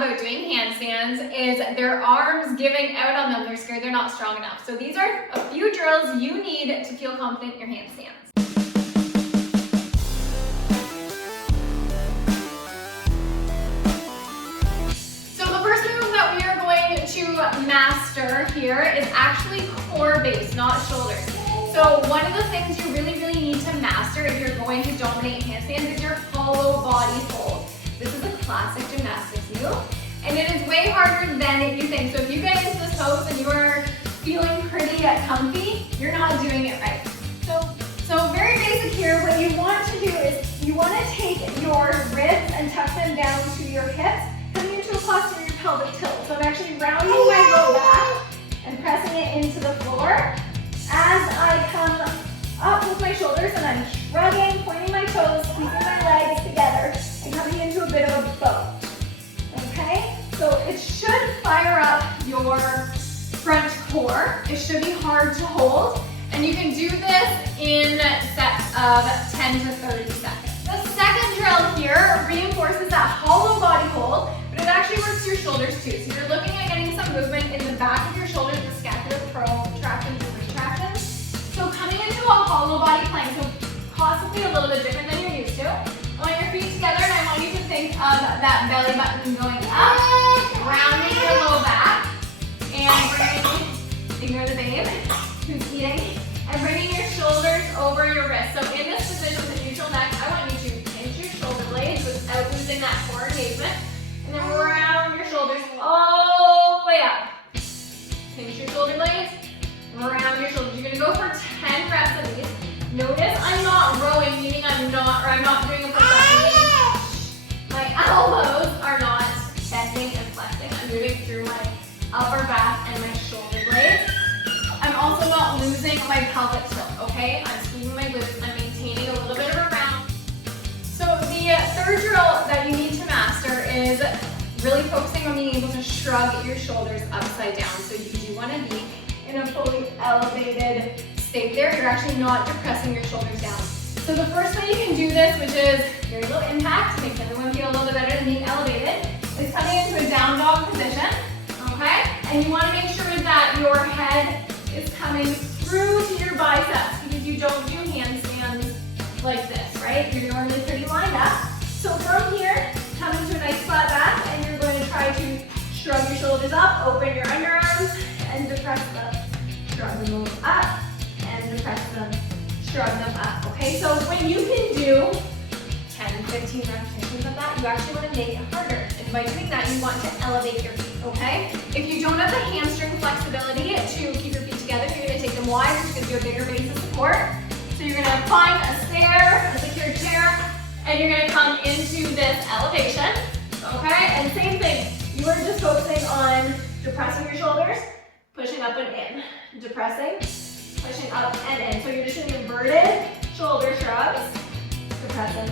about doing handstands is their arms giving out on them. They're scared they're not strong enough. So these are a few drills you need to feel confident in your handstands. So the first move that we are going to master here is actually core base, not shoulders. So one of the things you really need to master if you're going to dominate handstands is your hollow body hold. This is a classic gymnastics move, and it is way harder than you think. So if you get into this pose and you are feeling pretty comfy, you're not doing it right. So very basic here, what you want to do is you want to take your ribs and tuck them down to your hips, coming into a posterior pelvic tilt. So I'm actually rounding my low back and pressing it into the floor. As I come up with my shoulders and I'm shrugging, pointing my toes, squeezing my legs together, and coming into a bit of a bow. Okay? So it should fire up your front core. It should be hard to hold. And you can do this in sets of 10 to 30 seconds. The second drill here reinforces that hollow body hold, but it actually works your shoulders too. So you're looking at getting some movement in the back of your shoulders, the Scapular Pro, Retractions and Retractions. So coming into a hollow body plank, so possibly a little bit different than you're used to. I want your feet together and I want you to think of that belly button going up, rounding your low back, and bringing, ignore the babe who's eating, and bringing your shoulders over your wrists. So in this position with a neutral neck, I want you to pinch your shoulder blades without losing that core engagement, and then round your shoulders all the way up. Pinch your shoulder blades, round your shoulders. You're gonna go for 10 reps of these. Notice I'm not rowing, meaning I'm not doing a push-up. My elbows are not bending and flexing. I'm moving through my upper back and my shoulder blades. I'm also not losing my pelvic tilt, okay? I'm squeezing my glutes. I'm maintaining a little bit of a round. So the third drill that you need to master is really focusing on being able to shrug your shoulders upside down. So you do want to be in a fully elevated state there. You're actually not depressing your shoulders down. So the first way you can do this, which is very low impact, makes everyone feel a little bit better than being elevated, is coming into a down dog position, okay? And you want to make sure that your head is coming through to your biceps because you don't do handstands like this, right? You're normally pretty lined up. So from here, come into a nice flat back, and you're going to try to shrug your shoulders up, open your underarms, and depress them. Shrug them up, and depress them, shrug them up, okay? So when you can do 10, 15 repetitions of that, you actually want to make it harder. And by doing that, you want to elevate your feet, okay? If you don't have the hamstring flexibility to keep your feet together, you're going to take them wide, which gives you a bigger base of support. So you're going to find a stair, a secure chair, and you're going to come into this elevation, okay? And same thing, you are just focusing on depressing your shoulders, pushing up and in, depressing, pushing up and in. So you're just doing inverted shoulder shrugs, depressing,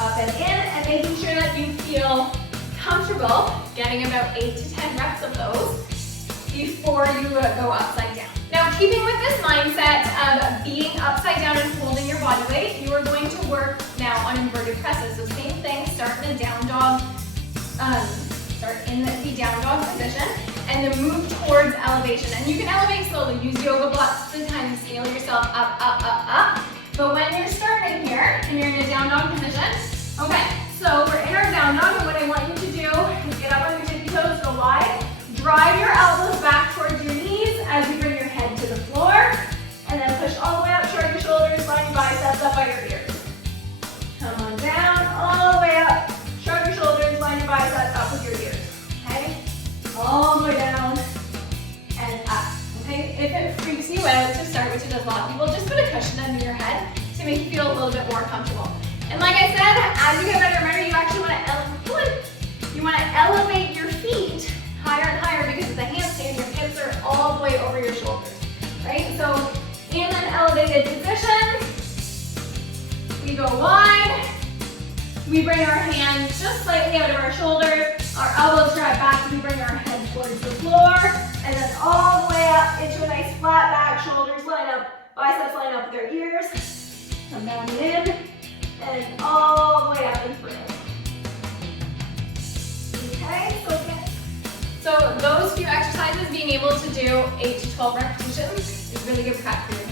up and in, and making sure that you feel comfortable getting about 8 to 10 reps of those before you go upside down. Now, keeping with this mindset of being upside down and holding your body weight, you are going to work now on inverted presses. So same thing, start in a down dog, start in the down dog position, and then move towards elevation. And you can elevate slowly, use yoga blocks to kind of scale yourself up, up, up, up. But when you're starting here, and you're in a down dog position, okay, so we're in our down dog, and what I want you to do is get up on your tippy toes, go wide, drive your elbows back towards your knees as you bring your head to the floor, and then push all the way up, shrug your shoulders, line your biceps up by your ears. Come on down, all the way up, shrug your shoulders, line your biceps up with your ears, okay? All the way down and up, okay? If it freaks you out to start, which it does a lot of people, just put a cushion under your head to make you feel a little bit more comfortable. And like I said, as you get better and better, you actually want to elevate your feet higher and higher because of the handstand. Your hips are all the way over your shoulders, right? So in an elevated position, we go wide. We bring our hands just slightly out of our shoulders. Our elbows drop back as we bring our head towards the floor. And then all the way up into a nice flat back. Shoulders line up, biceps line up with their ears. Come down in. And all the way up and through. Okay, able to do 8 to 12 repetitions is really good prep for your